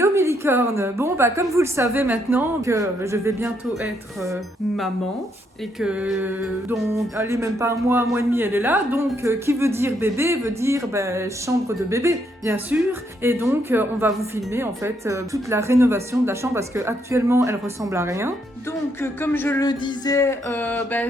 Hello mes licornes. Bon bah comme vous le savez maintenant que je vais bientôt être maman et que donc allez même pas un mois et demi elle est là, donc qui veut dire bébé veut dire chambre de bébé bien sûr, et donc on va vous filmer en fait toute la rénovation de la chambre parce que actuellement elle ressemble à rien. Donc comme je le disais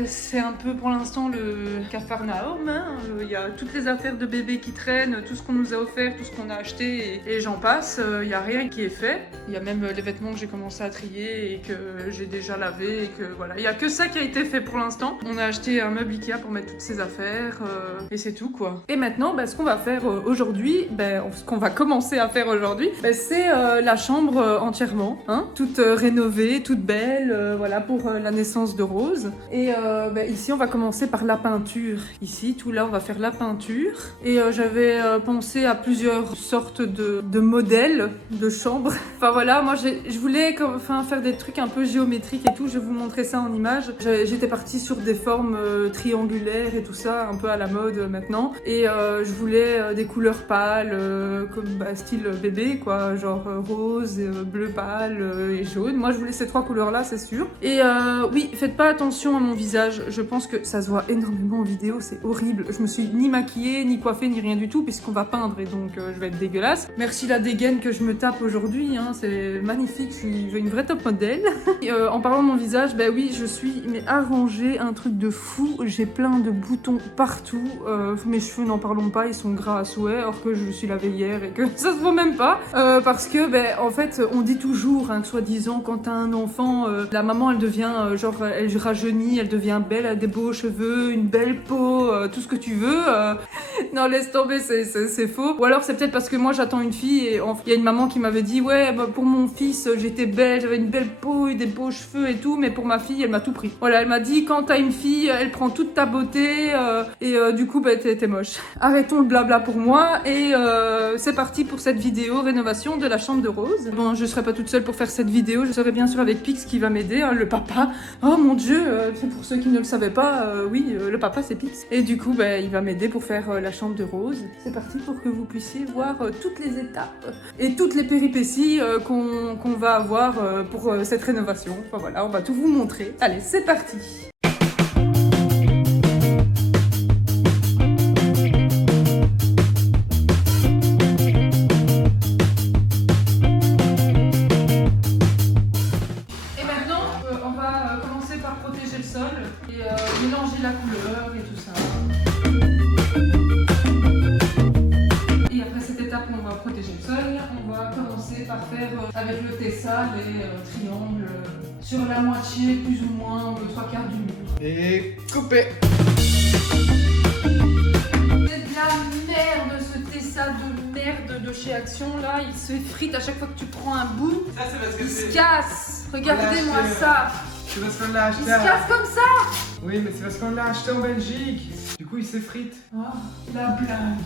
c'est un peu pour l'instant le capharnaüm, hein. Il y a toutes les affaires de bébé qui traînent, tout ce qu'on nous a offert, tout ce qu'on a acheté et j'en passe, il n'y a rien qui est fait. Il y a même les vêtements que j'ai commencé à trier et que j'ai déjà lavé et que voilà, il n'y a que ça qui a été fait pour l'instant. On a acheté un meuble Ikea pour mettre toutes ces affaires et c'est tout quoi. Et maintenant ce qu'on va faire aujourd'hui, ce qu'on va commencer à faire aujourd'hui, c'est la chambre entièrement, hein, toute rénovée, toute belle, voilà pour la naissance de Rose. Et ici on va commencer par la peinture. Ici, tout là on va faire la peinture et j'avais pensé à plusieurs sortes de modèles de chambre. Enfin voilà, moi je voulais faire des trucs un peu géométriques et tout, je vais vous montrer ça en image. J'étais partie sur des formes triangulaires et tout ça, un peu à la mode maintenant. Et je voulais des couleurs pâles, comme style bébé quoi, genre rose, bleu pâle et jaune. Moi je voulais ces trois couleurs là, c'est sûr. Et oui, faites pas attention à mon visage, je pense que ça se voit énormément en vidéo, c'est horrible. Je me suis ni maquillée, ni coiffée, ni rien du tout, puisqu'on va peindre et donc je vais être dégueulasse. Merci la dégaine que je me tape aujourd'hui, hein, c'est magnifique, je suis une vraie top modèle. En parlant de mon visage, oui, je suis arrangée, un truc de fou, j'ai plein de boutons partout, mes cheveux n'en parlons pas, ils sont gras à souhait, alors que je me suis lavée hier et que ça se voit même pas, parce que en fait on dit toujours, hein, que soi-disant quand t'as un enfant, la maman elle devient elle rajeunit, elle devient belle, elle a des beaux cheveux, une belle peau, tout ce que tu veux. Non, laisse tomber, c'est faux. Ou alors c'est peut-être parce que moi j'attends une fille et il y a une maman qui m'avait dit ouais pour mon fils j'étais belle, j'avais une belle peau et des beaux cheveux et tout, mais pour ma fille elle m'a tout pris. Voilà, elle m'a dit quand t'as une fille elle prend toute ta beauté et du coup t'es moche. Arrêtons le blabla pour moi et c'est parti pour cette vidéo rénovation de la chambre de Rose. Bon, je serai pas toute seule pour faire cette vidéo, je serai bien sûr avec Pix qui va m'aider, hein, le papa. Oh mon dieu, pour ceux qui ne le savaient pas, oui, le papa c'est Pix. Et du coup, il va m'aider pour faire la chambre de Rose. C'est parti pour que vous puissiez voir toutes les étapes et toutes les péripéties qu'on va avoir pour cette rénovation. Enfin voilà, on va tout vous montrer. Allez, c'est parti! Protéger le sol et mélanger la couleur et tout ça. Et après cette étape où on va protéger le sol, on va commencer par faire avec le Tessa des triangles sur la moitié plus ou moins le 3/4 du mur. Et couper. C'est de la merde ce Tessa de merde de chez Action là, il se frite à chaque fois que tu prends un bout. Ça c'est parce que il se casse. Regardez-moi ça. C'est parce qu'on l'a acheté. Il se casse comme ça. Oui, mais c'est parce qu'on l'a acheté en Belgique. Du coup, il s'effrite. Oh, la blague.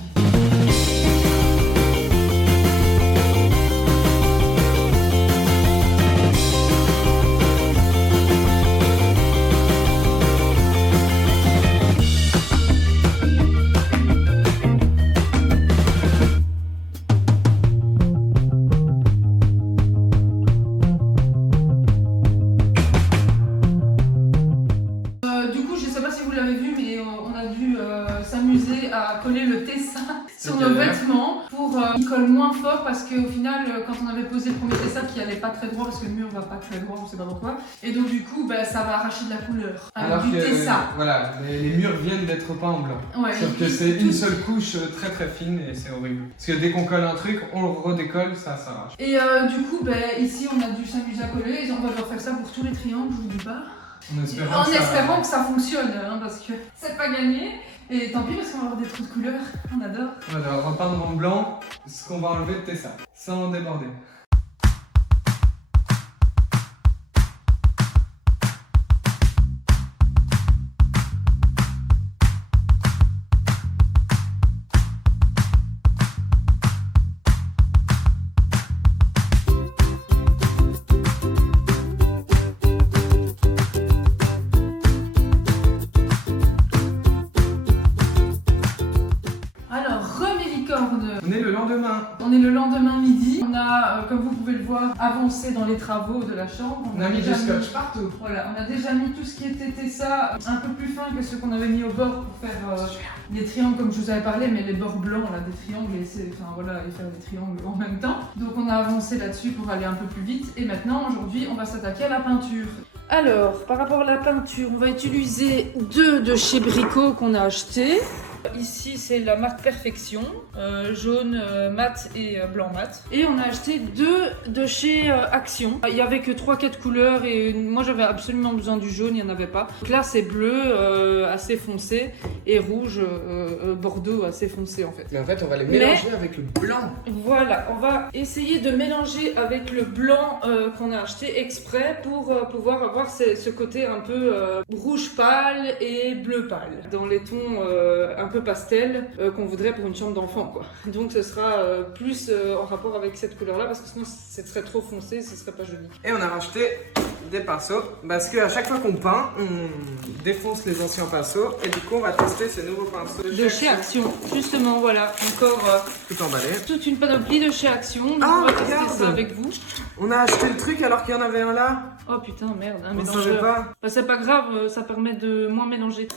S'amuser à coller le Tessa sur nos vêtements pour qu'il colle moins fort parce qu'au final quand on avait posé le premier Tessa qui allait pas très droit parce que le mur va pas très droit, je sais pas pourquoi, et donc du coup ça va arracher de la couleur avec alors du que, Tessa. Voilà, les murs viennent d'être peints en blanc. Ouais, sauf que c'est une seule couche très très fine et c'est horrible. Parce que dès qu'on colle un truc, on le redécolle, ça s'arrache. Et du coup ici on a dû s'amuser à coller et on va devoir faire ça pour tous les triangles, je vous dis pas. En espérant que ça fonctionne, hein, parce que c'est pas gagné. Et tant pis parce qu'on va avoir des trous de couleur, on adore. On va repeindre en blanc ce qu'on va enlever de Tessa, sans déborder. Alors, re-mes licornes. On est le lendemain. On est le lendemain midi. On a comme vous pouvez le voir, avancé dans les travaux de la chambre. On a mis du scotch partout. Voilà, on a déjà mis tout ce qui était ça un peu plus fin que ceux qu'on avait mis au bord pour faire des triangles comme je vous avais parlé, mais les bords blancs là, des triangles et faire des triangles en même temps. Donc on a avancé là-dessus pour aller un peu plus vite. Et maintenant, aujourd'hui, on va s'attaquer à la peinture. Alors, par rapport à la peinture, on va utiliser 2 de chez Brico qu'on a acheté. Ici, c'est la marque Perfection, jaune mat et blanc mat. Et on a acheté 2 de chez Action. Il y avait que 3-4 couleurs et moi j'avais absolument besoin du jaune, il n'y en avait pas. Donc là, c'est bleu assez foncé et rouge bordeaux assez foncé en fait. Mais en fait, on va les mélanger avec le blanc. Voilà, on va essayer de mélanger avec le blanc qu'on a acheté exprès pour pouvoir avoir ce côté un peu rouge pâle et bleu pâle. Dans les tons un peu pastel qu'on voudrait pour une chambre d'enfant quoi. Donc ce sera plus en rapport avec cette couleur là parce que sinon ce serait trop foncé, ce serait pas joli. Et on a racheté des pinceaux parce qu'à chaque fois qu'on peint, on défonce les anciens pinceaux et du coup on va tester ces nouveaux pinceaux de chez Action. Justement voilà, encore tout emballé. Toute une panoplie de chez Action. Donc on va tester ça avec vous. On a acheté le truc alors qu'il y en avait un là. Oh putain merde, un mélangeur. On savait pas. Bah, c'est pas grave, ça permet de moins mélanger.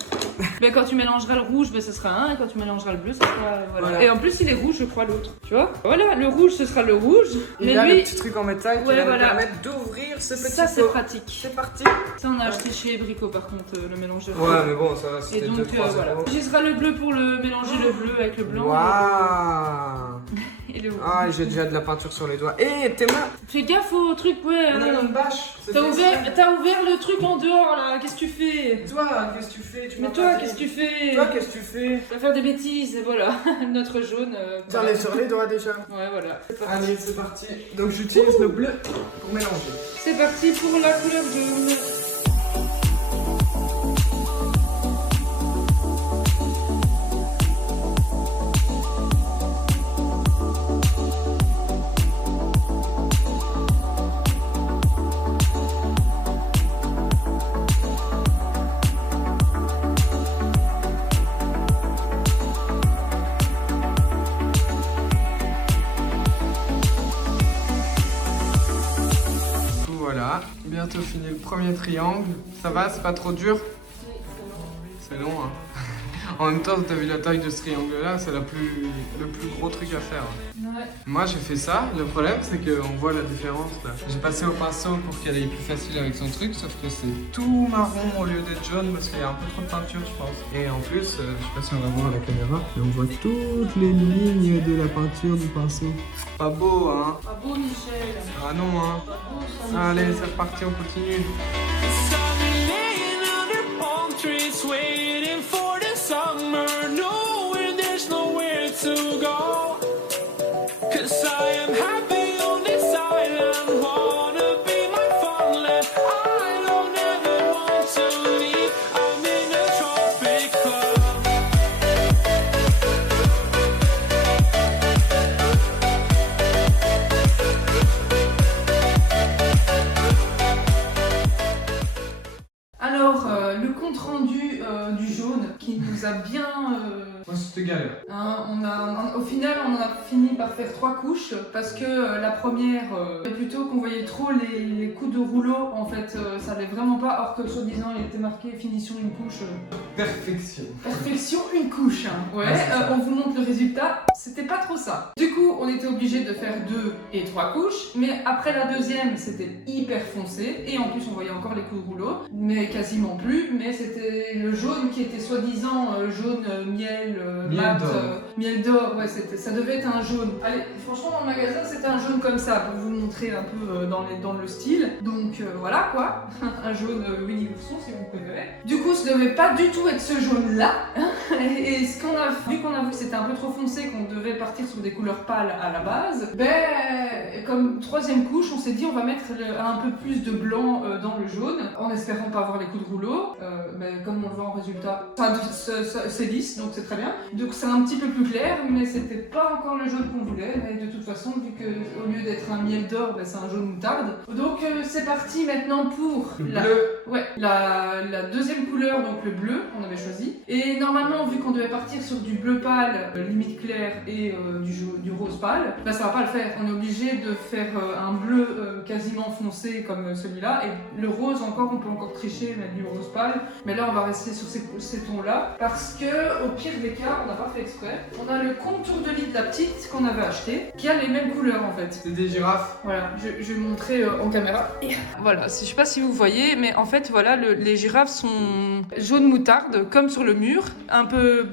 Mais quand tu mélangeras le rouge, bah, ce sera un, et quand tu mélangeras le bleu, ce sera voilà. Et en plus il est rouge je crois l'autre, tu vois. Voilà, le rouge ce sera le rouge. Et mais là lui... le petit truc en métal qui va nous permettre d'ouvrir ce petit Ça c'est pot. pratique. C'est parti. Ça on a acheté chez Brico par contre le mélangeur. Ouais mais bon ça va, c'était et donc 2-3 voilà. J'y sera le bleu pour le mélanger le bleu avec le blanc. Waouh. Et le rouge. Ah j'ai déjà de la peinture sur les doigts. Et tes mains. Fais gaffe au truc ouais. On a une bâche. T'as ouvert le truc en dehors là, qu'est-ce que tu fais? Toi qu'est-ce que tu fais? Mais toi qu'est-ce que tu fais? Toi qu'est-ce que tu fais? Tu vas faire des bêtises et voilà. Notre jaune. T'en es sur les doigts déjà. Ouais voilà. Allez c'est parti. Donc j'utilise le bleu pour mélanger. C'est parti pour la couleur jaune. Voilà, bientôt fini le premier triangle. Ça va, c'est pas trop dur? C'est long, hein. En même temps, t'as vu la taille de ce triangle-là, c'est le plus gros truc à faire. Ouais. Moi, j'ai fait ça. Le problème, c'est qu'on voit la différence là. J'ai passé au pinceau pour qu'elle aille plus facile avec son truc, sauf que c'est tout marron au lieu d'être jaune parce qu'il y a un peu trop de peinture, je pense. Et en plus, je sais pas si on va voir à la caméra, mais on voit toutes les lignes de la peinture du pinceau. Pas beau, hein? Pas beau, Michel. Ah non, hein? Pas beau, ça, Allez, c'est reparti, on continue. Summer, knowing there's nowhere to go. 'Cause I am happy on this island, wanna be my fun land. I don't ever want to leave, I'm in a tropic club. Alors, le compte rendu du jaune qui nous a bien. Moi, c'était galère. Au final, on a fini par faire 3 couches parce que la première, plutôt qu'on voyait trop les coups de rouleau, en fait, ça allait vraiment pas. Or que soi-disant, il était marqué finition une couche. Perfection. Perfection une couche. Hein. Ouais, on vous montre le résultat. C'était pas trop ça. Du coup, on était obligé de faire 2 et 3 couches, mais après la deuxième, c'était hyper foncé et en plus, on voyait encore les coups de rouleau, mais quasiment plus. Mais c'était le jaune qui était soi-disant jaune miel. Miel d'or. Miel d'or, ouais, ça devait être un jaune. Allez, franchement, dans le magasin, c'était un jaune comme ça, pour vous montrer un peu dans le style. Donc voilà quoi, un jaune Winnie l'ourson si vous préférez. Du coup, ça devait pas du tout être ce jaune-là. Et ce qu'on a vu que c'était un peu trop foncé, qu'on devait partir sur des couleurs pâles à la base, ben, comme 3e couche, on s'est dit on va mettre un peu plus de blanc dans le jaune, en espérant pas avoir les coups de rouleau. Mais comme on le voit en résultat, c'est lisse, donc c'est très bien. Donc c'est un petit peu plus jaune clair, mais c'était pas encore le jaune qu'on voulait. Mais de toute façon, vu que au lieu d'être un miel d'or, bah, c'est un jaune moutarde. Donc c'est parti maintenant pour la deuxième couleur, donc le bleu qu'on avait choisi. Et normalement, vu qu'on devait partir sur du bleu pâle, limite clair, et du rose pâle, bah, ça va pas le faire. On est obligé de faire un bleu quasiment foncé comme celui-là, et le rose encore, on peut encore tricher, mettre du rose pâle. Mais là, on va rester sur ces tons-là, parce que au pire des cas, on n'a pas fait exprès. On a le contour de lit de la petite qu'on avait acheté, qui a les mêmes couleurs en fait. C'est des girafes. Voilà, je vais montrer en caméra. Et voilà, je sais pas si vous voyez, mais en fait, voilà, les girafes sont jaune moutarde, comme sur le mur, un peu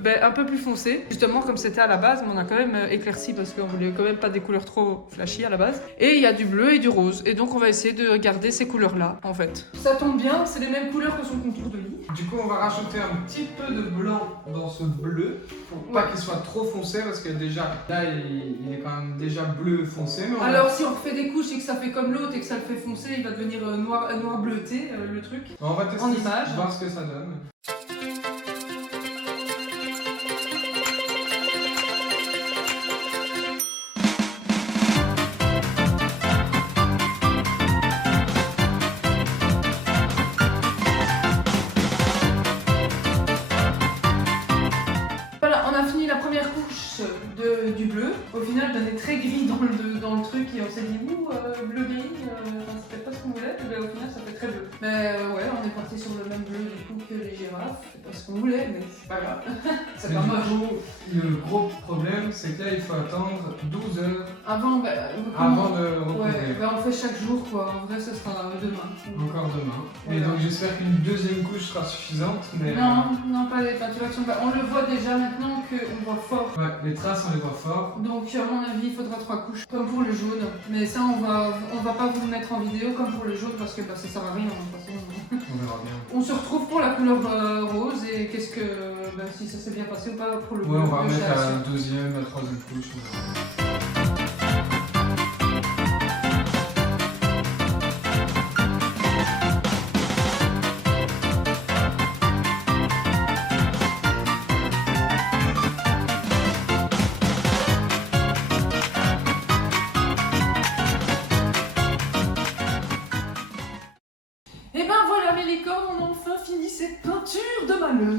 plus foncé. Justement, comme c'était à la base, mais on a quand même éclairci parce qu'on voulait quand même pas des couleurs trop flashy à la base. Et il y a du bleu et du rose. Et donc, on va essayer de garder ces couleurs-là, en fait. Ça tombe bien, c'est les mêmes couleurs que son contour de lit. Du coup, on va rajouter un petit peu de blanc dans ce bleu pour pas qu'il soit trop foncé parce que déjà là il est quand même déjà bleu foncé. Mais alors si on refait des couches et que ça fait comme l'autre et que ça le fait foncer, il va devenir noir bleuté le truc. On va tester en image. Voir ce que ça donne. Du bleu. Au final, on est très gris dans le truc et on s'est dit bleu-gris, c'est peut-être pas ce qu'on voulait, mais au final ça fait très bleu. Mais ouais, on est parti sur le même bleu du coup que les girafes, c'est pas ce qu'on voulait, mais c'est pas grave. C'est pas moche. Le gros problème, c'est que là il faut attendre 12 heures avant de recouvrir. Ouais, on fait chaque jour quoi, en vrai ce sera demain. Encore demain. Voilà. Et donc j'espère qu'une deuxième couche sera suffisante. Mais non, pas les peinturations. On le voit déjà maintenant qu'on voit fort. Ouais, les traces on les voit fort. Donc à mon avis il faudra 3 couches, comme pour le jaune. Mais ça on va pas vous le mettre en vidéo comme pour le jaune parce que ça sert à rien de toute façon. On verra bien. On se retrouve pour la couleur rose et qu'est-ce que si ça s'est bien passé ou pas pour le bleu. Ouais, on va mettre la deuxième, la troisième couche. Cette peinture de malheur.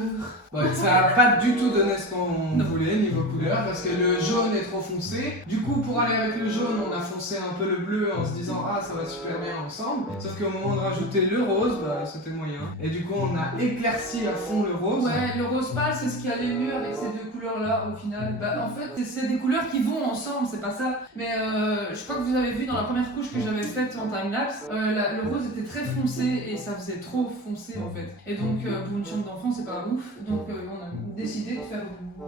Ouais, ça n'a pas du tout donné ce qu'on voulait niveau couleur parce que le jaune est trop foncé. Du coup, pour aller avec le jaune, on a foncé un peu le bleu en se disant ah ça va super bien ensemble. Sauf qu'au moment de rajouter le rose, bah c'était moyen. Et du coup, on a éclairci à fond le rose. Ouais, le rose pâle, c'est ce qui allait mieux avec ces deux couleurs-là au final. Bah en fait, c'est des couleurs qui vont ensemble, c'est pas ça. Mais je crois que vous avez vu dans la première couche que j'avais faite en timelapse, le rose était très foncé et ça faisait trop foncé en fait. Et donc pour une chambre d'enfant, c'est pas ouf. Donc on a décidé de faire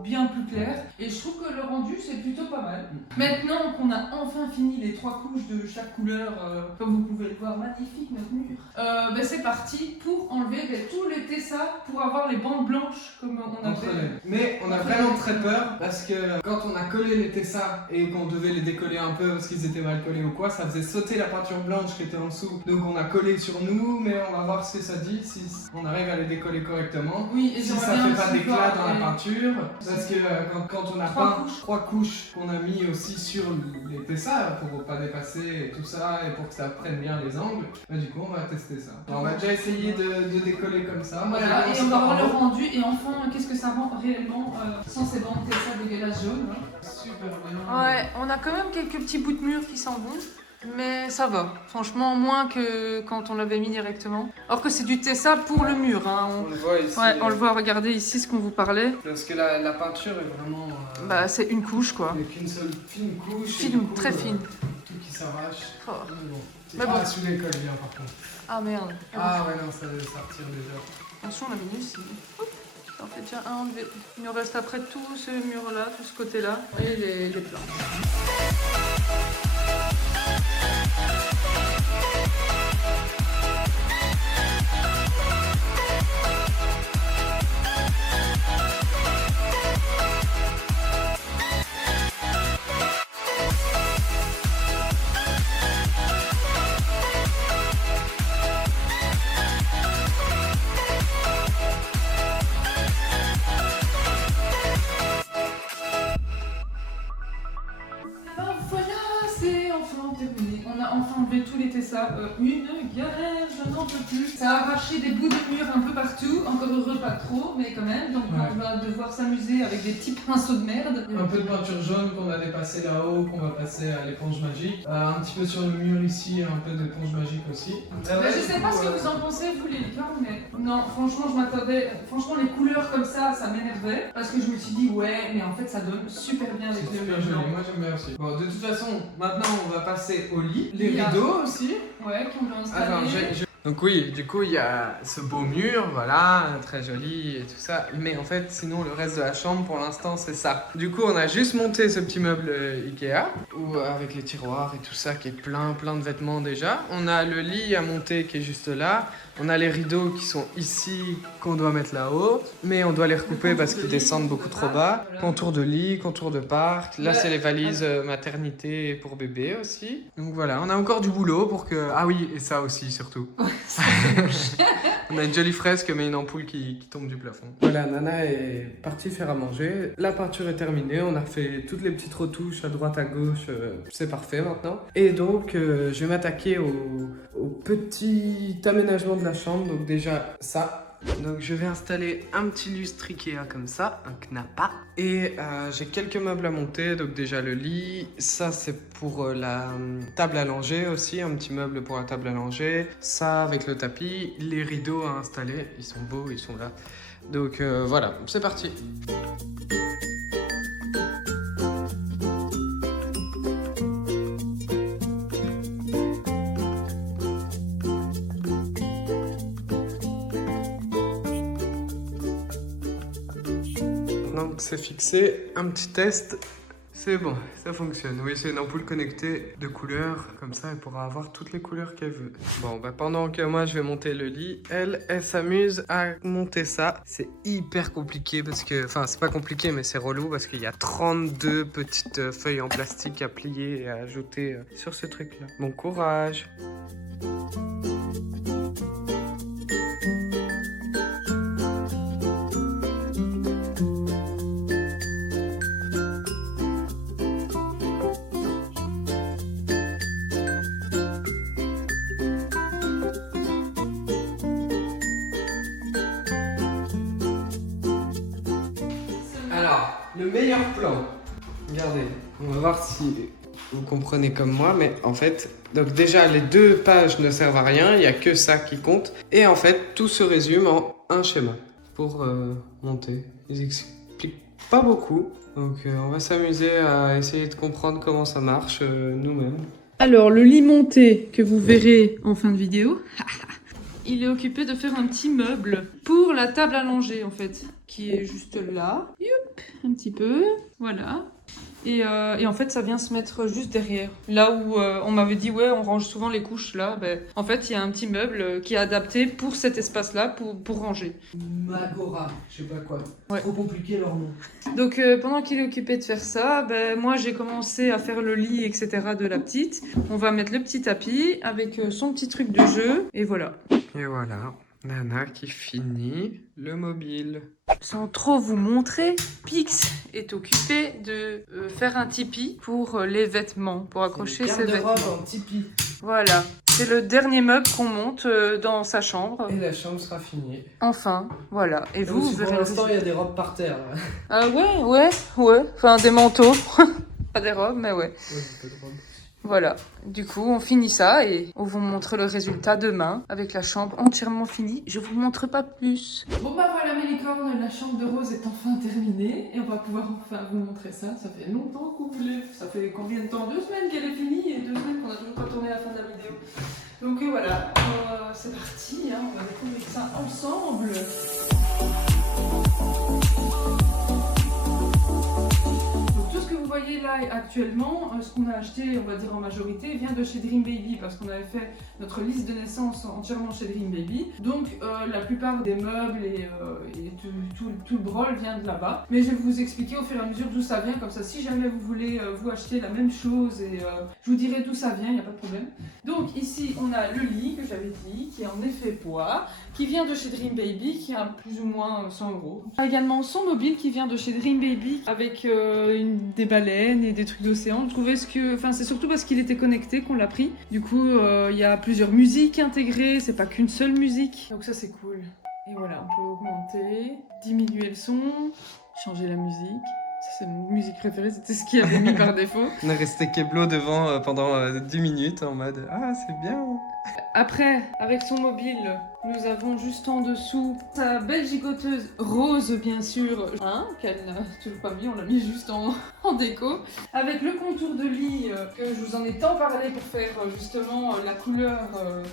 bien plus clair. Et je trouve que le rendu, c'est plutôt pas mal. Maintenant qu'on a enfin fini les 3 couches de chaque couleur, comme vous pouvez le voir, magnifique notre mur. Bah, c'est parti pour enlever tous les tessas pour avoir les bandes blanches comme on avait. Mais on a vraiment très peur parce que quand on a collé les tessas et qu'on devait les décoller un peu parce qu'ils étaient mal collés ou quoi, ça faisait sauter la peinture blanche qui était en dessous. Donc on a collé sur nous, mais on va voir ce que ça dit, si on arrive à les décoller correctement. Oui, et si ça fait pas d'éclat dans la peinture, parce que quand on a peint 3 couches qu'on a mis aussi sur les tessas pour pas dépasser et tout ça et pour que ça prenne bien les angles, bah, du coup on va tester ça. Alors, on va déjà essayer de décoller comme ça. Voilà, et on va voir le rendu et enfin qu'est-ce que ça rend réellement sans ces bandes tessas dégueulasses jaunes. Super bien. Ouais, on a quand même quelques petits bouts de mur qui s'en vont. Mais ça va, franchement moins que quand on l'avait mis directement. Alors que c'est du tessa pour le mur. Hein. On le voit ici. Ouais, on le voit, regardez ici ce qu'on vous parlait. Parce que la peinture est vraiment... Bah c'est une couche quoi. Il n'y a qu'une seule fine couche. Fine, coup, très fine. Tout qui s'arrache. Oh. Mais bon. Celui-là colle bien par contre. Ah merde. Ah ouais non, ça retire déjà. Attention on a mis ici. Ça en fait déjà un enlevé. Il nous reste après tout ce mur là, tout ce côté là. Et les plans. a enfin enlevé tout les Tessa. Une galère, je n'en peux plus. Ça a arraché des bouts de mur un peu partout. Encore heureux, pas trop, mais quand même. Donc Ouais. on va devoir s'amuser avec des petits pinceaux de merde. Un peu de peinture jaune qu'on a dépassé là-haut, qu'on va passer à l'éponge magique. Un petit peu sur le mur ici, un peu d'éponge magique aussi. Mais je sais pas ce que vous en pensez, vous les licornes, mais non, franchement, je m'attendais. Franchement, les couleurs comme ça m'énervait. Parce que je me suis dit, ouais, mais en fait, ça donne super bien avec C'est le super joli, moi j'aime bien aussi. Bon, de toute façon, maintenant on va passer au lit. Les Il y a- rideaux aussi. Ouais, qu'on doit installer. Attends, donc oui, du coup il y a ce beau mur, voilà, très joli et tout ça. Mais en fait, sinon le reste de la chambre pour l'instant c'est ça. Du coup on a juste monté ce petit meuble Ikea, avec les tiroirs et tout ça qui est plein de vêtements déjà. On a le lit à monter qui est juste là. On a les rideaux qui sont ici, qu'on doit mettre là-haut. Mais on doit les recouper parce qu'ils descendent beaucoup trop bas. Contour de lit, contour de parc. Là c'est les valises maternité pour bébé aussi. Donc voilà, on a encore du boulot pour que... Ah oui, et ça aussi surtout. On a une jolie fresque mais une ampoule qui tombe du plafond. Voilà, Nana est partie faire à manger. La peinture est terminée, on a fait toutes les petites retouches à droite à gauche. C'est parfait maintenant. Et donc je vais m'attaquer au petit aménagement de la chambre. Donc déjà ça. Donc je vais installer un petit lustre Ikea comme ça, un knappa. Et j'ai quelques meubles à monter, donc déjà le lit, ça c'est pour la table à langer aussi, un petit meuble pour la table à langer. Ça avec le tapis, les rideaux à installer, ils sont beaux, ils sont là. Donc voilà, c'est parti. Donc c'est fixé, un petit test, c'est bon, ça fonctionne. Oui, c'est une ampoule connectée de couleurs, comme ça elle pourra avoir toutes les couleurs qu'elle veut. Bon, bah pendant que moi je vais monter le lit, elle s'amuse à monter ça. C'est hyper compliqué parce que, enfin c'est pas compliqué mais c'est relou parce qu'il y a 32 petites feuilles en plastique à plier et à ajouter sur ce truc là. Bon courage! Alors, le meilleur plan. Regardez, on va voir si vous comprenez comme moi, mais en fait, donc déjà les 2 pages ne servent à rien, il n'y a que ça qui compte. Et en fait, tout se résume en un schéma pour monter. Ils expliquent pas beaucoup, donc on va s'amuser à essayer de comprendre comment ça marche nous-mêmes. Alors, le lit monté que vous verrez en fin de vidéo, il est occupé de faire un petit meuble pour la table à langer en fait, qui est juste là. Youp, un petit peu, voilà. Et en fait, ça vient se mettre juste derrière. Là où on m'avait dit, ouais, on range souvent les couches là. Ben, en fait, il y a un petit meuble qui est adapté pour cet espace-là, pour ranger. Magora, je sais pas quoi. Ouais. Trop compliqué leur nom. Donc, pendant qu'il est occupé de faire ça, ben, moi, j'ai commencé à faire le lit, etc. de la petite. On va mettre le petit tapis avec son petit truc de jeu. Et voilà. Et voilà, Nana qui finit le mobile. Sans trop vous montrer, Pix est occupé de faire un tipi pour les vêtements, pour accrocher ses vêtements. en tipi. Voilà, c'est le dernier meuble qu'on monte dans sa chambre. Et la chambre sera finie. Enfin, voilà. Et vous, vous pour verrez. l'instant, il y a des robes par terre. Là. Ah ouais. Enfin, des manteaux. Pas des robes, mais ouais. Ouais, un peu de robes. Voilà, du coup on finit ça et on vous montre le résultat demain avec la chambre entièrement finie. Je vous montre pas plus. Bon bah voilà mes licornes, la chambre de Rose est enfin terminée et on va pouvoir enfin vous montrer ça. Ça fait longtemps qu'on voulait. Ça fait combien de temps? 2 semaines qu'elle est finie et 2 semaines qu'on a toujours pas tourné la fin de la vidéo. Donc voilà, c'est parti, hein, on va découvrir ça ensemble. Vous voyez là actuellement, ce qu'on a acheté, on va dire en majorité, vient de chez Dream Baby parce qu'on avait fait notre liste de naissance entièrement chez Dream Baby. Donc la plupart des meubles et tout le brol vient de là-bas. Mais je vais vous expliquer au fur et à mesure d'où ça vient, comme ça si jamais vous voulez vous acheter la même chose, et je vous dirai d'où ça vient, il n'y a pas de problème. Donc ici on a le lit que j'avais dit, qui est en effet poids, qui vient de chez Dream Baby, qui a plus ou moins 100 €. On a également son mobile qui vient de chez Dream Baby avec des balais, baleines et des trucs d'océan. Je trouvais c'est surtout parce qu'il était connecté qu'on l'a pris. Du coup, il y a plusieurs musiques intégrées, c'est pas qu'une seule musique. Donc ça, c'est cool. Et voilà, on peut augmenter, diminuer le son, changer la musique. Ça, c'est mon musique préférée, c'était ce qu'il y avait mis par défaut. On est resté Keblo devant pendant 10 minutes en mode ah c'est bien. Après, avec son mobile, nous avons juste en dessous sa belle gigoteuse rose, bien sûr, qu'elle n'a toujours pas mis, on l'a mis juste en déco. Avec le contour de lit, que je vous en ai tant parlé pour faire justement la couleur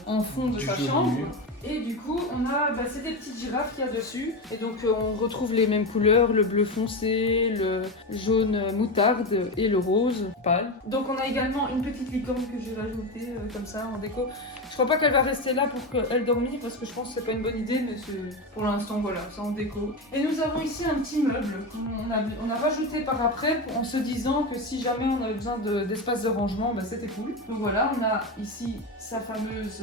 en fond de sa chambre. Et du coup, on a, c'est des petites girafes qu'il y a dessus. Et donc, on retrouve les mêmes couleurs, le bleu foncé, le jaune moutarde et le rose pâle. Donc, on a également une petite licorne que j'ai rajoutée comme ça en déco. Je crois pas qu'elle va rester là pour qu'elle dormir parce que je pense que c'est pas une bonne idée, mais pour l'instant, voilà, c'est en déco. Et nous avons ici un petit meuble qu'on a rajouté par après en se disant que si jamais on avait besoin d'espace de rangement, c'était cool. Donc voilà, on a ici sa fameuse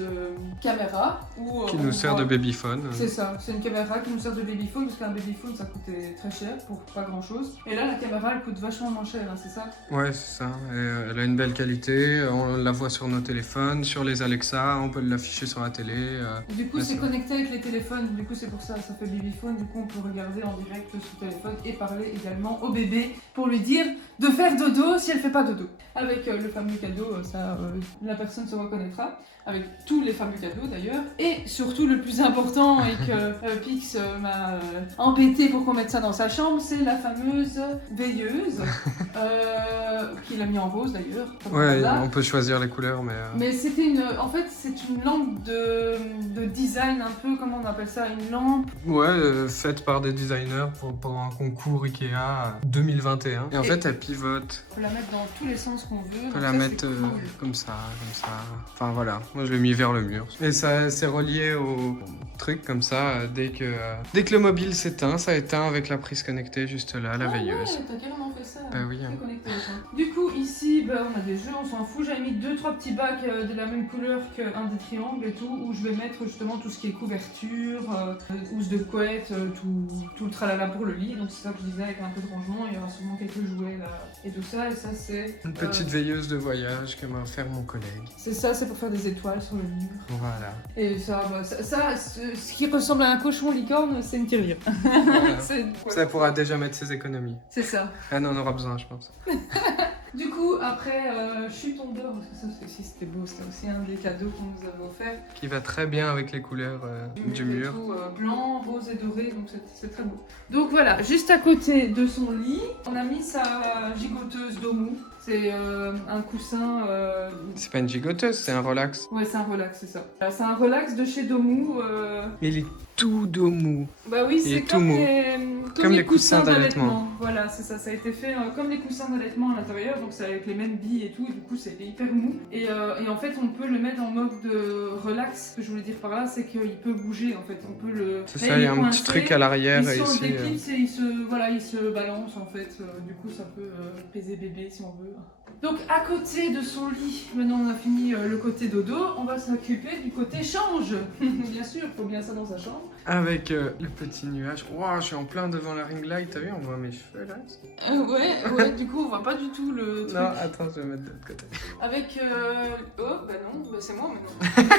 caméra où qui nous sert de babyphone. C'est ça, c'est une caméra qui nous sert de babyphone parce qu'un babyphone ça coûtait très cher pour pas grand chose. Et là la caméra elle coûte vachement moins cher, c'est ça? Ouais, c'est ça. Et elle a une belle qualité, on la voit sur nos téléphones, sur les Alexa, on peut l'afficher sur la télé. Du coup c'est connecté avec les téléphones, du coup c'est pour ça, ça fait babyphone, du coup on peut regarder en direct sur le téléphone et parler également au bébé pour lui dire de faire dodo si elle fait pas dodo. Avec le fameux cadeau, ça la personne se reconnaîtra, avec tous les fameux cadeaux d'ailleurs. Et surtout le plus important et que Pix m'a embêté pour qu'on mette ça dans sa chambre, c'est la fameuse veilleuse qu'il a mis en rose d'ailleurs. Ouais, on peut choisir les couleurs mais c'était en fait c'est une lampe de design un peu, comment on appelle ça, une lampe. Ouais, faite par des designers pour un concours Ikea 2021. Et en fait elle pivote. On peut la mettre dans tous les sens qu'on veut. On peut la mettre comme ça. Enfin voilà, moi je l'ai mis vers le mur. Et ça c'est relié au truc comme ça, dès que le mobile s'éteint, ça éteint avec la prise connectée juste là, la veilleuse. Ouais, t'as carrément fait ça. Bah oui. Hein. Du coup ici, on a des jeux, on s'en fout. J'avais mis 2-3 petits bacs de la même couleur qu'un des triangles et tout, où je vais mettre justement tout ce qui est couverture, housse de couette, tout le tralala pour le lit. Donc c'est ça que je disais, avec un peu de rangement, il y aura sûrement quelques jouets là et tout ça. Et ça c'est une petite veilleuse de voyage que m'a offert mon collègue. C'est ça, c'est pour faire des étoiles sur le mur. Voilà. Et ça, ce qui ressemble à un cochon licorne, c'est une tirelire. Voilà. Ça pourra déjà mettre ses économies. C'est ça. Ah non, on aura besoin, je pense. Du coup, après, chute en dehors, parce que ça aussi c'était beau, c'était aussi un des cadeaux qu'on nous avait offert. Qui va très bien avec les couleurs du mur. Tout, blanc, rose et doré, donc c'est très beau. Donc voilà, juste à côté de son lit, on a mis sa gigoteuse Domu. C'est un coussin... C'est pas une gigoteuse, c'est un relax. Ouais, c'est un relax, c'est ça. C'est un relax de chez Domu. Mais il est tout Domu. Bah oui, c'est comme les coussins d'allaitement. Voilà, c'est ça, ça a été fait comme les coussins d'allaitement à l'intérieur, donc c'est avec les mêmes billes et tout, et du coup c'est hyper mou. Et en fait, on peut le mettre en mode de relax. Ce que je voulais dire par là, c'est qu'il peut bouger en fait. On peut le. C'est ça, il y a un petit truc à l'arrière et ici. Il se balance en fait. Du coup, ça peut peser bébé si on veut. Donc à côté de son lit, maintenant on a fini le côté dodo, on va s'occuper du côté change. Bien sûr, il faut bien ça dans sa chambre. Avec le petit nuage. Waouh, je suis en plein devant la ring light, t'as vu, on voit mes cheveux là. Ouais, du coup on voit pas du tout le truc. Non, attends, je vais mettre de l'autre côté. Avec oh bah non, c'est moi maintenant.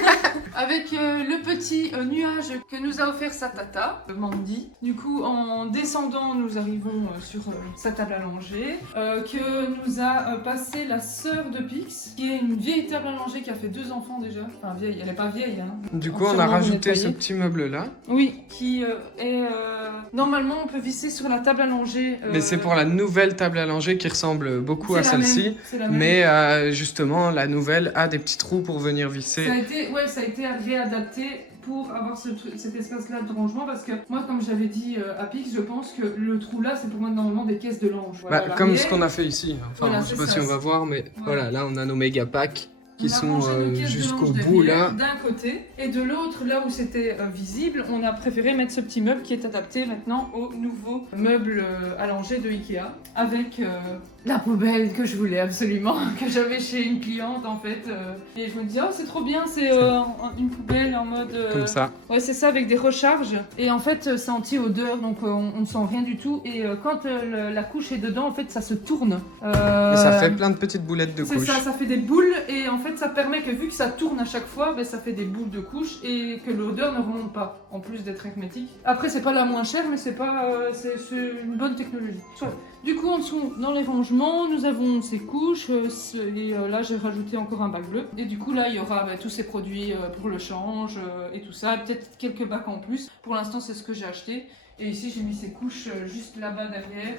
Avec le petit nuage que nous a offert sa tata, Mandy. Du coup en descendant, nous arrivons sur sa table à langer, que nous a passé la sœur de Pix, qui est une vieille table à langer qui a fait 2 enfants déjà. Enfin vieille, elle est pas vieille hein. Du coup on a rajouté ce petit meuble là. Oui, qui est... Normalement, on peut visser sur la table à langer. Mais c'est pour la nouvelle table à langer qui ressemble beaucoup à celle-ci. Mais justement, la nouvelle a des petits trous pour venir visser. Ça a été réadapté pour avoir cet espace-là de rangement, parce que moi, comme j'avais dit à Pix, je pense que le trou-là, c'est pour mettre normalement des caisses de linge. Voilà, comme ce qu'on a fait ici. Enfin, voilà, je sais pas si on va voir, mais voilà, là, on a nos méga packs qui On a sont rangé nos caisses de jusqu'au linge bout derrière, là. d'un côté, et de l'autre, là où c'était visible, on a préféré mettre ce petit meuble qui est adapté maintenant au nouveau meuble allongé de Ikea, avec la poubelle que je voulais absolument, que j'avais chez une cliente en fait. Et je me dis, oh c'est trop bien, c'est une poubelle en mode... Comme ça. Ouais, c'est ça, avec des recharges. Et en fait, c'est anti-odeur, donc on ne sent rien du tout. Et quand la couche est dedans, en fait, ça se tourne. Et ça fait plein de petites boulettes de C'est couche. ça fait des boules. Et en fait, ça permet que vu que ça tourne à chaque fois, ben, ça fait des boules de couche et que l'odeur ne remonte pas, en plus d'être hermétique. Après, c'est pas la moins chère, mais c'est pas, c'est une bonne technologie. Soit. Du coup, en dessous, dans les rangements, nous avons ces couches. Et là, j'ai rajouté encore un bac bleu. Et du coup, là, il y aura tous ces produits pour le change et tout ça. Peut-être quelques bacs en plus. Pour l'instant, c'est ce que j'ai acheté. Et ici, j'ai mis ces couches juste là-bas derrière.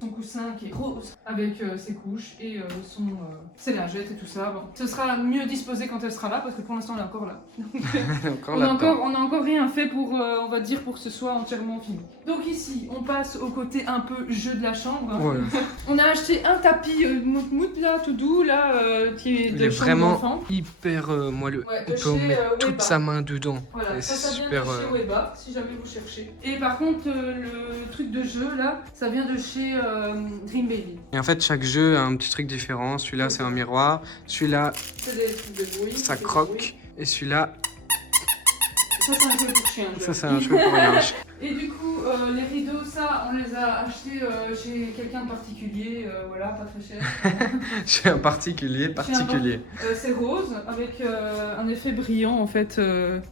Son coussin qui est rose avec ses couches et ses lingettes et tout ça. Bon, ce sera mieux disposé quand elle sera là parce que pour l'instant, elle est encore là. On n'a encore rien fait pour, on va dire, pour que ce soit entièrement fini. Donc ici, on passe au côté un peu jeu de la chambre. Ouais. On a acheté un tapis mout là, tout doux, là, qui est Il de est chambre vraiment d'enfant. hyper moelleux. Ouais, On de peut chez, mettre toute Weba. sa main dedans. Voilà, Et ça c'est vient super. de chez Weba, si jamais vous cherchez. Et par contre, le truc de jeu, là, ça vient de chez Dream Baby. Et en fait, chaque jeu a un petit truc différent. Celui-là, c'est un miroir. Celui-là, C'est des trucs de bruit. ça c'est des croque. bruits. Et celui-là, Ça, c'est un jeu pour chien. ça, c'est un jeu pour rien. Et du coup, les rideaux, ça, on les a achetés chez quelqu'un de particulier, voilà, pas très cher. J'ai un particulier. C'est rose, avec un effet brillant, en fait,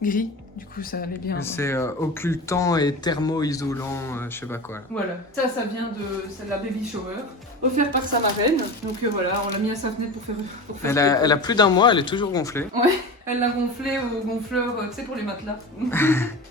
gris. Du coup, ça allait bien. C'est occultant et thermo-isolant, je sais pas quoi. Voilà, ça vient de la baby shower, offert par sa marraine. Donc voilà, on l'a mis à sa fenêtre pour faire Elle a plus d'un mois, elle est toujours gonflée. Elle l'a gonflé au gonfleur, tu sais, pour les matelas.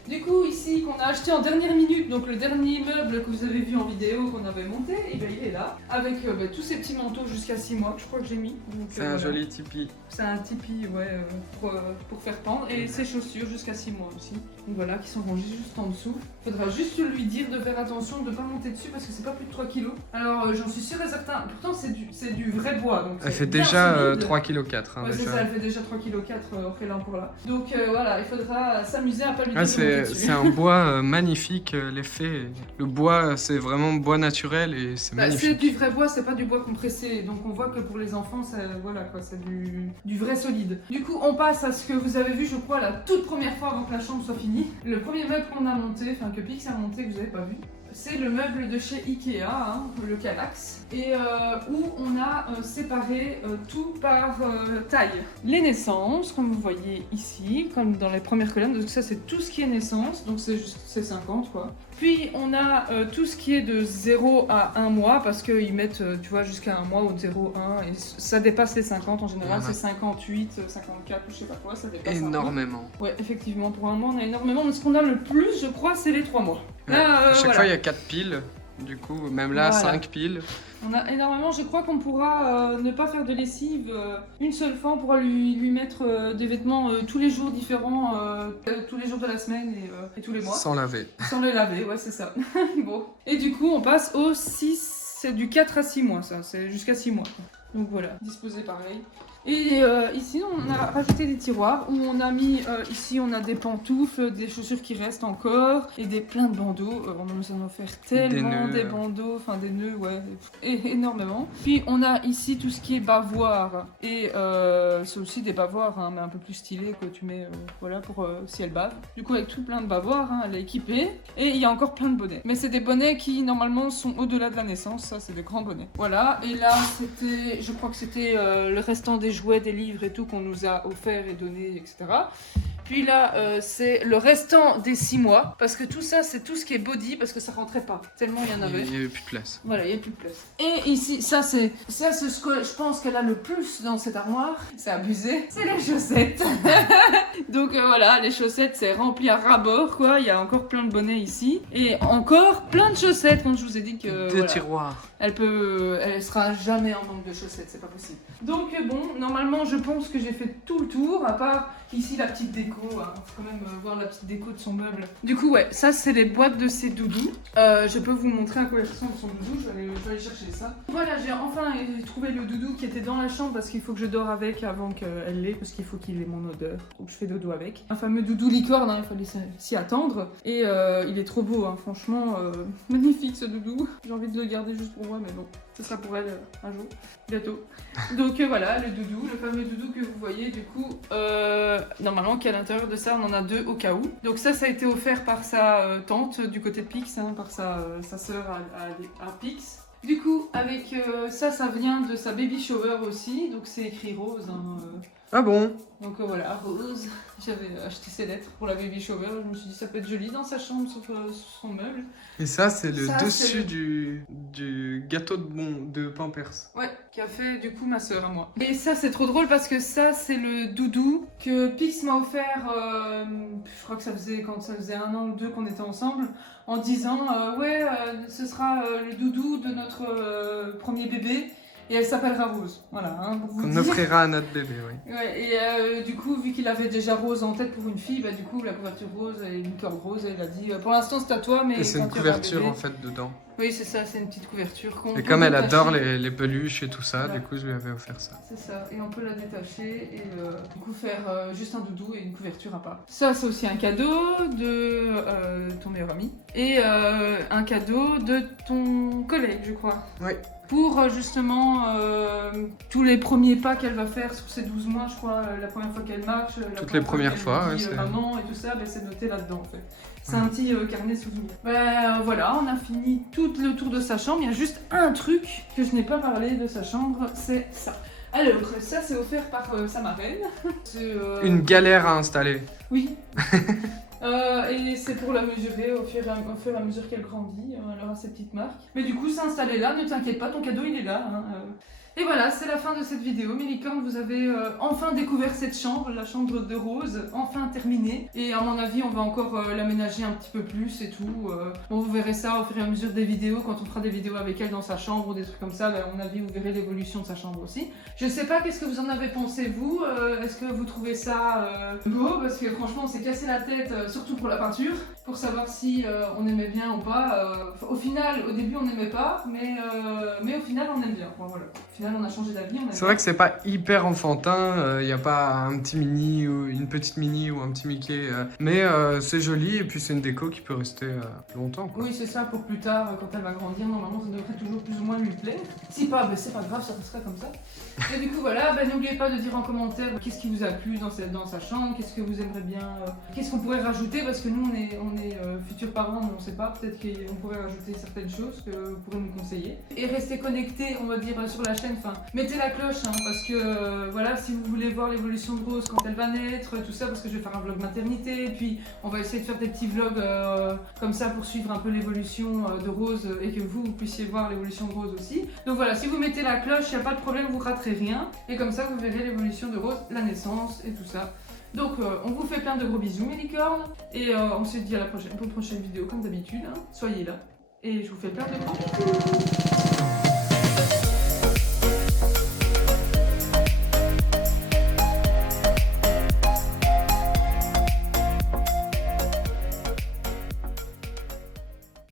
Du coup, ici, qu'on a acheté en dernière minute, donc le dernier meuble que vous avez vu en vidéo qu'on avait monté, et ben il est là, avec tous ces petits manteaux jusqu'à 6 mois, je crois que j'ai mis. C'est un joli tipi. C'est un tipi, ouais, pour faire pendre, et ses chaussures jusqu'à 6 mois aussi. Donc voilà, qui sont rangées juste en dessous. Faudra juste lui dire de faire attention de ne pas monter dessus parce que c'est pas plus de 3 kg. Alors j'en suis sûre et certain, pourtant c'est du vrai bois. Donc Elle c'est fait bien déjà solide. 3,4 kg. Hein, Ouais, c'est déjà. ça, elle fait déjà 3,4 kg là pour là. Donc voilà, il faudra s'amuser à pas lui dire Ah, de monter dessus. c'est un bois magnifique, l'effet. Le bois, c'est vraiment bois naturel et c'est Bah, c'est magnifique. du vrai bois, c'est pas du bois compressé. Donc on voit que pour les enfants, voilà quoi, c'est du vrai solide. Du coup, on passe à ce que vous avez vu, je crois, la toute première fois avant que la chambre soit finie. Le premier meuble qu'on a monté, enfin que Pix a monté, que vous avez pas vu. C'est le meuble de chez Ikea, hein, le Kallax, et où on a séparé tout par taille. Les naissances, comme vous voyez ici, comme dans les premières colonnes, donc ça c'est tout ce qui est naissance, donc c'est 50 quoi. Puis on a tout ce qui est de 0 à 1 mois, parce qu'ils mettent, tu vois, jusqu'à 1 mois ou de 0 à 1, et ça dépasse les 50 en général, c'est 58, 54 ou je sais pas quoi, ça dépasse un peu. Énormément. Ouais, effectivement, pour un mois on a énormément, mais ce qu'on a le plus, je crois, c'est les 3 mois. Ouais. Là, À chaque voilà. fois, il y a 4 piles. Du coup, même là, Voilà. 5 piles. On a énormément, je crois qu'on pourra ne pas faire de lessive une seule fois, on pourra lui mettre des vêtements tous les jours différents, tous les jours de la semaine et tous les mois. Sans laver. Sans les laver, ouais c'est ça. Bon. Et du coup on passe au 6, c'est du 4 à 6 mois ça, c'est jusqu'à 6 mois. Donc voilà, disposé pareil. Et ici on a rajouté des tiroirs où on a mis, ici on a des pantoufles, des chaussures qui restent encore et plein de bandeaux. On nous en a offert tellement nœuds. des bandeaux, enfin des nœuds, ouais, énormément. Puis on a ici tout ce qui est bavoir et c'est aussi des bavoirs, hein, mais un peu plus stylés que tu mets, voilà, pour si elle bave. Du coup avec tout plein de bavoirs, hein, elle est équipée et il y a encore plein de bonnets. Mais c'est des bonnets qui normalement sont au-delà de la naissance, ça c'est des grands bonnets. Voilà, et là c'était, je crois que c'était le restant des jouets, des livres et tout qu'on nous a offert et donné, etc. Puis là, c'est le restant des 6 mois, parce que tout ça, c'est tout ce qui est body, parce que ça rentrait pas, tellement il y en avait. Il n'y avait plus de place. Voilà, il n'y a plus de place. Et ici, ça c'est ce que je pense qu'elle a le plus dans cette armoire, c'est abusé, c'est les chaussettes. Donc voilà, les chaussettes c'est rempli à ras-bord quoi, il y a encore plein de bonnets ici. Et encore plein de chaussettes quand je vous ai dit que... Deux tiroirs. Elle sera jamais en manque de chaussettes, c'est pas possible. Donc bon, normalement je pense que j'ai fait tout le tour, à part ici la petite déco, hein. Faut quand même voir la petite déco de son meuble. Du coup ouais, ça c'est les boîtes de ses doudous. Je peux vous montrer à quoi il ressemble son doudou, je vais aller chercher ça. Voilà, j'ai enfin trouvé le doudou qui était dans la chambre parce qu'il faut que je dors avec avant qu'elle l'ait, parce qu'il faut qu'il ait mon odeur. Donc je fais dodo avec. Un fameux doudou licorne, hein, il fallait s'y attendre. Et il est trop beau, hein, franchement, magnifique ce doudou. J'ai envie de le garder juste pour moi, mais bon, ce sera pour elle un jour, bientôt. Donc voilà, le doudou, le fameux doudou que vous voyez du coup, normalement qu'à l'intérieur de ça on en a 2 au cas où. Donc ça a été offert par sa tante du côté de Pix, hein, par sa sœur à Pix. Du coup avec ça vient de sa baby shower aussi, donc c'est écrit rose. Hein, Ah bon? Donc voilà, rose. J'avais acheté ces lettres pour la baby shower, je me suis dit ça peut être joli dans sa chambre sur son meuble. Et ça, c'est le Ça, dessus c'est du gâteau de Pampers. Ouais, qu'a fait du coup ma soeur à moi. Et ça c'est trop drôle parce que ça c'est le doudou que Pix m'a offert, je crois que ça faisait 1 an ou 2 qu'on était ensemble, en disant ce sera le doudou de notre premier bébé. Et elle s'appellera Rose, voilà, hein, pour vous Qu'on dire. offrira à notre bébé, oui. Ouais, et du coup, vu qu'il avait déjà Rose en tête pour une fille, bah du coup, la couverture rose et une corde rose, elle a dit pour l'instant c'est à toi, mais. Et c'est quand une tu auras un couverture bébé... en fait dedans. Oui, c'est ça, c'est une petite couverture. Et comme elle adore détacher. les peluches et tout ça, Voilà. du coup je lui avais offert ça. C'est ça, et on peut la détacher et du coup faire juste un doudou et une couverture à part. Ça, c'est aussi un cadeau de ton meilleur ami et un cadeau de ton collègue, je crois. Oui. Pour justement tous les premiers pas qu'elle va faire sur ces 12 mois, je crois, la première fois qu'elle marche, Toutes les premières fois, ouais, c'est... maman et tout ça, ben, c'est noté là-dedans en fait. C'est un petit carnet souvenir. Ben voilà, on a fini tout le tour de sa chambre. Il y a juste un truc que je n'ai pas parlé de sa chambre, c'est ça. Alors, ça c'est offert par sa marraine. Une galère à installer. Oui. Et c'est pour la mesurer au fur et à mesure qu'elle grandit, elle aura ses petites marques. Mais du coup, c'est installé là, ne t'inquiète pas, ton cadeau il est là. Hein, Et voilà, c'est la fin de cette vidéo. Mes licornes, vous avez enfin découvert cette chambre, la chambre de Rose, enfin terminée. Et à mon avis, on va encore l'aménager un petit peu plus et tout. Bon, vous verrez ça au fur et à mesure des vidéos, quand on fera des vidéos avec elle dans sa chambre ou des trucs comme ça, ben, à mon avis, vous verrez l'évolution de sa chambre aussi. Je sais pas, qu'est-ce que vous en avez pensé, vous? Est-ce que vous trouvez ça beau? Parce que franchement, on s'est cassé la tête, surtout pour la peinture, pour savoir si on aimait bien ou pas. Au final, au début, on n'aimait pas, mais au final, on aime bien. Bon, voilà. Au final, on a changé d'avis. C'est vrai que c'est pas hyper enfantin, y a pas un petit mini ou une petite mini ou un petit Mickey, mais c'est joli et puis c'est une déco qui peut rester longtemps, quoi. Oui, c'est ça, pour plus tard, quand elle va grandir, normalement ça devrait toujours plus ou moins lui plaire. Si pas, ben c'est pas grave, ça restera comme ça. Et du coup voilà, ben, n'oubliez pas de dire en commentaire qu'est-ce qui vous a plu dans sa chambre, qu'est-ce que vous aimeriez bien, qu'est-ce qu'on pourrait rajouter, parce que nous on est futurs parents, mais on sait pas, peut-être qu'on pourrait rajouter certaines choses que vous pourrez nous conseiller. Et restez connectés, on va dire, sur la chaîne, enfin, mettez la cloche, hein, parce que voilà, si vous voulez voir l'évolution de Rose quand elle va naître, tout ça, parce que je vais faire un vlog maternité, et puis on va essayer de faire des petits vlogs comme ça pour suivre un peu l'évolution de Rose et que vous puissiez voir l'évolution de Rose aussi. Donc voilà, si vous mettez la cloche, il n'y a pas de problème, vous raterez rien. Et comme ça, vous verrez l'évolution de Rose, la naissance et tout ça. Donc on vous fait plein de gros bisous mes licornes. Et on se dit à la prochaine, pour une prochaine vidéo comme d'habitude. Hein. Soyez là. Et je vous fais plein de gros bisous.